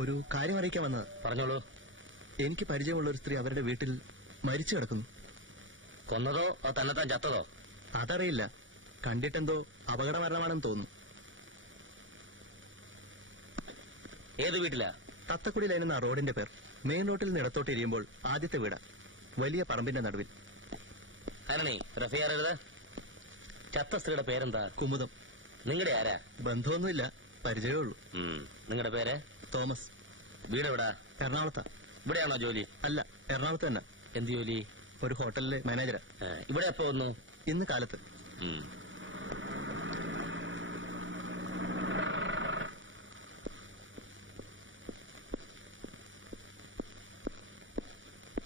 ഒരു കാര്യം അറിയിക്കാൻ വന്നത്. പറഞ്ഞോളൂ. എനിക്ക് പരിചയമുള്ള ഒരു സ്ത്രീ അവരുടെ വീട്ടിൽ മരിച്ചു കിടക്കുന്നു. കൊന്നതോ അതോ തന്നെത്താൻ ചത്തതോ? അതറിയില്ല. കണ്ടിട്ടെന്തോ അപകട മരണമാണെന്ന് തോന്നുന്നു. ഏത് വീട്ടിലാ? തത്തക്കുടി ലൈൻ എന്ന റോഡിന്റെ പേർ. മെയിൻ റോഡിൽ നിന്ന് ഇടത്തോട്ട് ഇരിയുമ്പോൾ ആദ്യത്തെ വീട്, വലിയ പറമ്പിന്റെ നടുവിൽ. ആരണി റഫിയാറരുത്. ചത്ത സ്ത്രീയുടെ പേരെന്താ? കുമുദം. നിങ്ങളുടെ ആരാ? ബന്ധമൊന്നുമില്ല, പരിചയമേ ഉള്ളൂ. നിങ്ങളുടെ പേര്? തോമസ്. വീട് എവിടാ? എറണാകുളത്താ. ഇവിടെയാണോ ജോലി? അല്ല, എറണാകുളത്ത് തന്നെ. എന്ത് ജോലി? ഒരു ഹോട്ടലിലെ മാനേജരാ. ഇവിടെ എപ്പോ വന്നു? ഇന്ന് കാലത്ത്.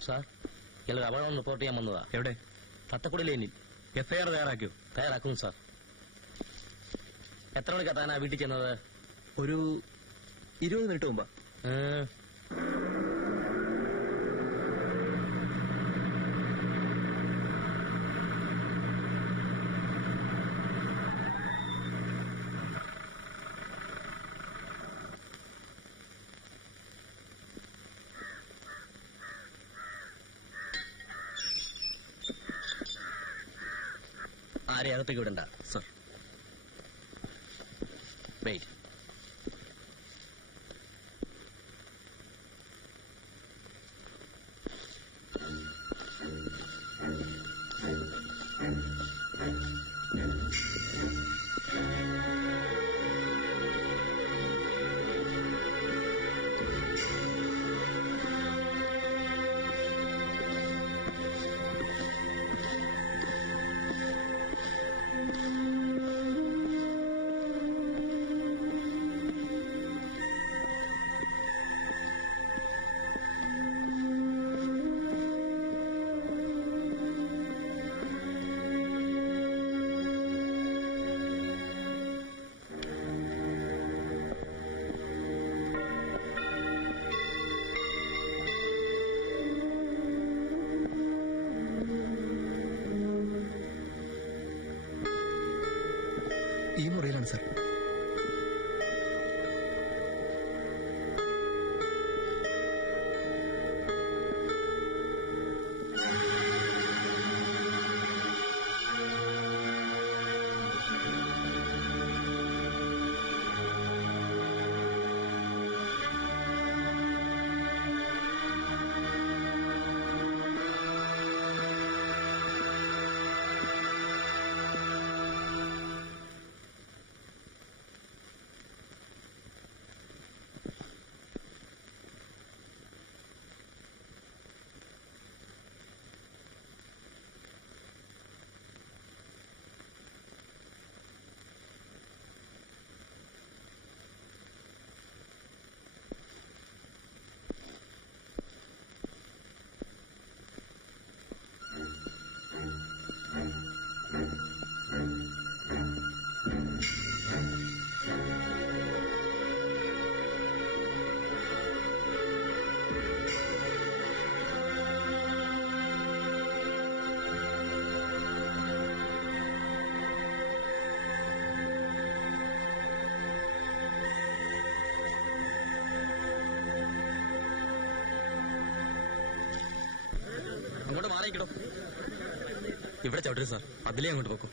സാർ, ചിലർ അപകടം റിപ്പോർട്ട് ചെയ്യാൻ വന്നതാ. എവിടെ? തത്തക്കുടി ലൈനിൽ. എഫ്ഐആർ തയ്യാറാക്കിയോ? തയ്യാറാക്കും സാർ. എത്ര മണിക്കാ താനാ വീട്ടിൽ ചെന്നത്? ഒരു 20 മിനിറ്റ് മുമ്പാ. ആരെ അകത്തേക്ക് വിടണ്ട സർ. വെയിറ്റ്. ഈ മുറിയിലാണ് സർ. അങ്ങോട്ട് മാറിയിക്കടോ. ഇവിടെ ചവിട്ടരുത് സാർ, അതിലേ അങ്ങോട്ട് പോക്കോ.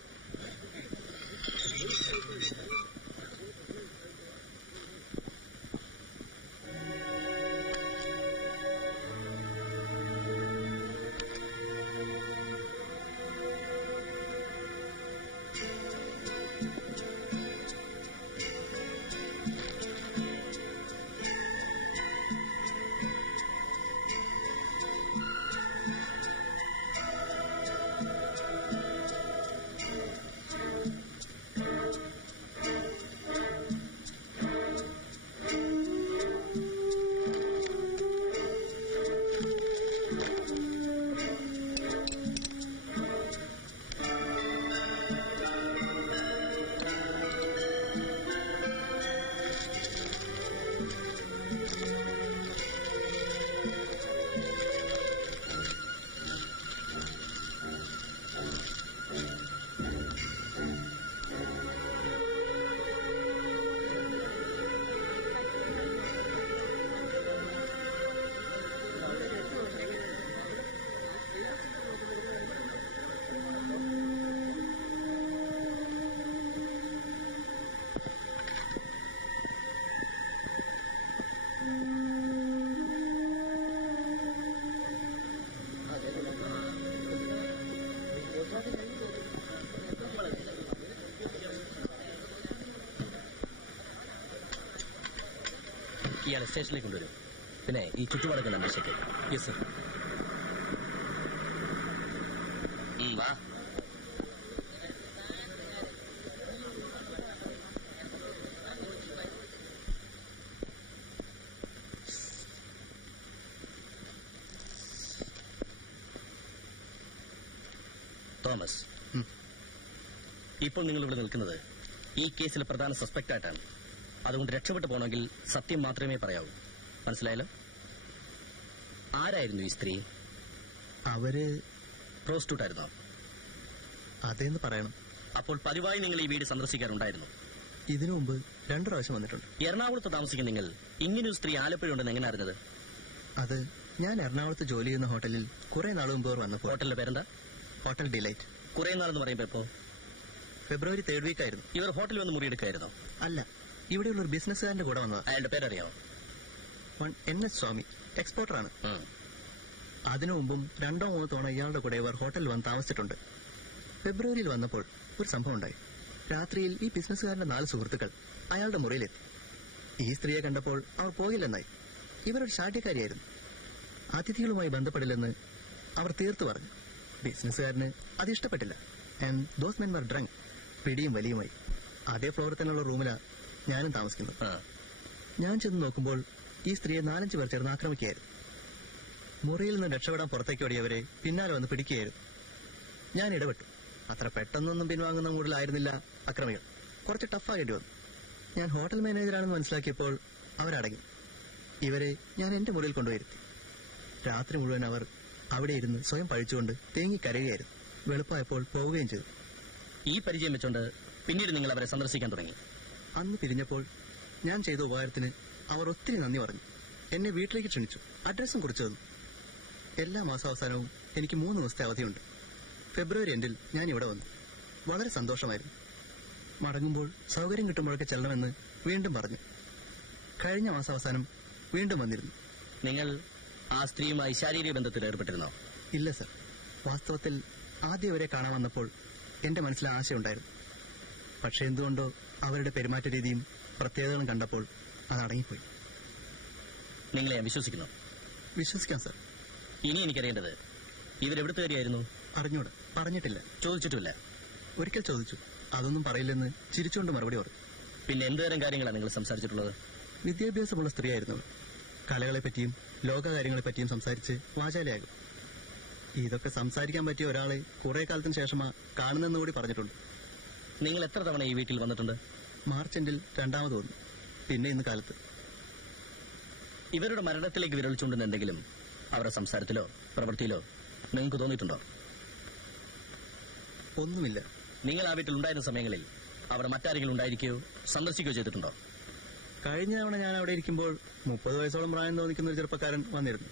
ഇയാളെ സ്റ്റേഷനിലേക്ക് കൊണ്ടുവരും. പിന്നെ ഈ ചുറ്റുപാടൊക്കെ അന്വേഷിക്കും. Yes sir. വാ. തോമസ്, ഇപ്പോൾ നിങ്ങൾ ഇവിടെ നിൽക്കുന്നത് ഈ കേസിലെ പ്രധാന സസ്പെക്ട് ആയിട്ടാണ്. അതുകൊണ്ട് രക്ഷപ്പെട്ടു പോകണമെങ്കിൽ സത്യം മാത്രമേ പറയാവൂ. മനസ്സിലായല്ലോ? ആരായിരുന്നു ഈ സ്ത്രീ? അവര് പ്രോസ്റ്റിറ്റ്യൂട്ട് ആയിരുന്നോ? അതേന്ന് പറയണം. അപ്പോൾ പതിവായി നിങ്ങൾ ഈ വീട് സന്ദർശിക്കാറുണ്ടായിരുന്നു? ഇതിനു മുമ്പ് 2 പ്രാവശ്യം വന്നിട്ടുണ്ട്. എറണാകുളത്ത് താമസിക്കുന്ന നിങ്ങൾ ഇങ്ങനൊരു സ്ത്രീ ആലപ്പുഴ ഉണ്ടെന്ന് എങ്ങനെ അറിഞ്ഞത്? അത് ഞാൻ എറണാകുളത്ത് ജോലി ചെയ്യുന്ന ഹോട്ടലിൽ കുറെ നാൾ മുമ്പ് അവർ വന്നപ്പോൾ. ഹോട്ടലിന്റെ പേരെന്താ? Hotel delight. കുറെ നാളെന്ന് പറയുമ്പോ എപ്പോ? ഫെബ്രുവരി 3rd വീക്ക് ആയിരുന്നു. ഇവർ ഹോട്ടലിൽ വന്ന് മുറിയെടുക്കായിരുന്നോ? അല്ല, ഇവിടെയുള്ള ഒരു ബിസിനസ്സുകാരന്റെ കൂടെ വന്നതാ. അയാളുടെ പേരറിയാമോ? NS സ്വാമി, എക്സ്പോർട്ടറാണ്. അതിനു മുമ്പും 2 3 തവണ ഇയാളുടെ കൂടെ ഇവർ ഹോട്ടലിൽ വന്ന് താമസിച്ചിട്ടുണ്ട്. ഫെബ്രുവരിയിൽ വന്നപ്പോൾ ഒരു സംഭവം ഉണ്ടായി. രാത്രിയിൽ ഈ ബിസിനസ്സുകാരന്റെ 4 സുഹൃത്തുക്കൾ അയാളുടെ മുറിയിലെത്തി. ഈ സ്ത്രീയെ കണ്ടപ്പോൾ അവർ പോകില്ലെന്നായി. ഇവരൊരു ശാഠ്യക്കാരിയായിരുന്നു. അതിഥികളുമായി ബന്ധപ്പെടില്ലെന്ന് അവർ തീർത്തു പറഞ്ഞു. ബിസിനസ്സുകാരന് അത് ഇഷ്ടപ്പെട്ടില്ല. And those men were drunk. പിടിയും വലിയുമായി. അതേ ഫ്ലോറിൽ തന്നെയുള്ള റൂമിലാണ് ഞാനും താമസിക്കുന്നത്. ഞാൻ ചെന്ന് നോക്കുമ്പോൾ ഈ സ്ത്രീയെ 4-5 പേർ ചേർന്ന് ആക്രമിക്കുകയായിരുന്നു. മുറിയിൽ നിന്ന് രക്ഷപ്പെടാൻ പുറത്തേക്ക് ഓടിയവരെ പിന്നാലെ വന്ന് പിടിക്കുകയായിരുന്നു. ഞാൻ ഇടപെട്ടു. അത്ര പെട്ടെന്നൊന്നും പിൻവാങ്ങുന്ന മൂഡിലായിരുന്നില്ല അക്രമികൾ. കുറച്ച് ടഫാകേണ്ടി വന്നു. ഞാൻ ഹോട്ടൽ മാനേജറാണെന്ന് മനസ്സിലാക്കിയപ്പോൾ അവരടങ്ങി. ഇവരെ ഞാൻ എന്റെ മുറിയിൽ കൊണ്ടുവരുത്തി. രാത്രി മുഴുവൻ അവർ അവിടെ ഇരുന്ന് സ്വയം പഴിച്ചുകൊണ്ട് തേങ്ങിക്കരയുകയായിരുന്നു. വെളുപ്പായപ്പോൾ പോവുകയും ചെയ്തു. ഈ പരിചയം വെച്ചോണ്ട് പിന്നീട് നിങ്ങൾ അവരെ സന്ദർശിക്കാൻ തുടങ്ങി. അന്ന് പിരിഞ്ഞപ്പോൾ ഞാൻ ചെയ്ത ഉപകാരത്തിന് അവർ ഒത്തിരി നന്ദി പറഞ്ഞു. എന്നെ വീട്ടിലേക്ക് ക്ഷണിച്ചു. അഡ്രസ്സും കുറിച്ചു തന്നു. എല്ലാ മാസാവസാനവും എനിക്ക് 3 ദിവസത്തെ അവധിയുണ്ട്. ഫെബ്രുവരി എൻഡിൽ ഞാൻ ഇവിടെ വന്നു. വളരെ സന്തോഷമായിരുന്നു. മടങ്ങുമ്പോൾ സൗകര്യം കിട്ടുമ്പോഴൊക്കെ ചെല്ലണമെന്ന് വീണ്ടും പറഞ്ഞു. കഴിഞ്ഞ മാസാവസാനം വീണ്ടും വന്നിരുന്നു. നിങ്ങൾ ആ സ്ത്രീയുമായി ശാരീരിക ബന്ധത്തിൽ ഏർപ്പെട്ടിരുന്നോ? ഇല്ല സർ. വാസ്തവത്തിൽ ആദ്യം അവരെ കാണാൻ വന്നപ്പോൾ എന്റെ മനസ്സിൽ ആശയുണ്ടായിരുന്നു. പക്ഷെ എന്തുകൊണ്ടോ അവരുടെ പെരുമാറ്റ രീതിയും പ്രത്യേകതകളും കണ്ടപ്പോൾ അത് അടങ്ങിപ്പോയി. നിങ്ങളെ ഞാൻ വിശ്വസിക്കുന്നു. വിശ്വസിക്കാം സർ. ഇനി എനിക്കറിയേണ്ടത് ഇവരെവിടുത്തെ കാര്യമായിരുന്നു? അറിഞ്ഞൂടെ, പറഞ്ഞിട്ടില്ല. ചോദിച്ചിട്ടുമില്ല? ഒരിക്കൽ ചോദിച്ചു. അതൊന്നും പറയില്ലെന്ന് ചിരിച്ചുകൊണ്ട് മറുപടി പറഞ്ഞു. പിന്നെ എന്തുതരം കാര്യങ്ങളാണ് നിങ്ങൾ സംസാരിച്ചിട്ടുള്ളത്? വിദ്യാഭ്യാസമുള്ള സ്ത്രീയായിരുന്നു. കലകളെപ്പറ്റിയും ലോകകാര്യങ്ങളെപ്പറ്റിയും സംസാരിച്ച് വാചാലയാകും. ഇതൊക്കെ സംസാരിക്കാൻ പറ്റിയ ഒരാളെ കുറെ കാലത്തിന് ശേഷമാ കാണുന്നെന്ന് കൂടി പറഞ്ഞിട്ടുണ്ട്. നിങ്ങൾ എത്ര തവണ ഈ വീട്ടിൽ വന്നിട്ടുണ്ട്? മാർച്ച് എൻഡിൽ 2ാമത് വന്നു. പിന്നെ ഇന്ന് കാലത്ത്. ഇവരുടെ മരണത്തിലേക്ക് വിരൽ ചൂണ്ടുന്ന എന്തെങ്കിലും അവരുടെ സംസാരത്തിലോ പ്രവൃത്തിയിലോ നിങ്ങൾക്ക് തോന്നിയിട്ടുണ്ടോ? ഒന്നുമില്ല. നിങ്ങൾ ആ വീട്ടിൽ ഉണ്ടായിരുന്ന സമയങ്ങളിൽ അവിടെ മറ്റാരെങ്കിലും ഉണ്ടായിരിക്കുകയോ സന്ദർശിക്കുകയോ ചെയ്തിട്ടുണ്ടോ? കഴിഞ്ഞ തവണ ഞാൻ അവിടെ ഇരിക്കുമ്പോൾ 30 വയസ്സോളം പ്രായം തോന്നിക്കുന്ന ഒരു ചെറുപ്പക്കാരൻ വന്നിരുന്നു.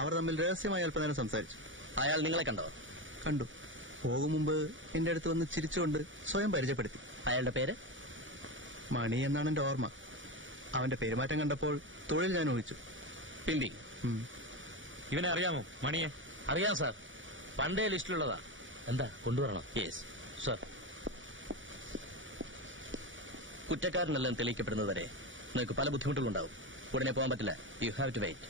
അവർ തമ്മിൽ രഹസ്യമായി അല്പനേരം സംസാരിച്ചു. അയാൾ നിങ്ങളെ കണ്ടോ? കണ്ടു. പോകും മുമ്പ് എന്റെ അടുത്ത് വന്ന് ചിരിച്ചുകൊണ്ട് സ്വയം പരിചയപ്പെടുത്തി. അയാളുടെ പേര്? മണി എന്നാണ് എന്റെ ഓർമ്മ. അവന്റെ പെരുമാറ്റം കണ്ടപ്പോൾ തൊഴിൽ ഞാൻ ഊഹിച്ചു. പിമ്പി. ഇവനെ അറിയാമോ? മണിയെ അറിയാം സാർ. പണ്ടേ ലിസ്റ്റിലുള്ളതാ. എന്താ കൊണ്ടുവരണം? Yes sir. കുറ്റക്കാരനെല്ലാം തെളിയിക്കപ്പെടുന്നതുവരെ നിങ്ങൾക്ക് പല ബുദ്ധിമുട്ടുകളുണ്ടാവും. ഉടനെ പോകാൻ പറ്റില്ല. You have to wait.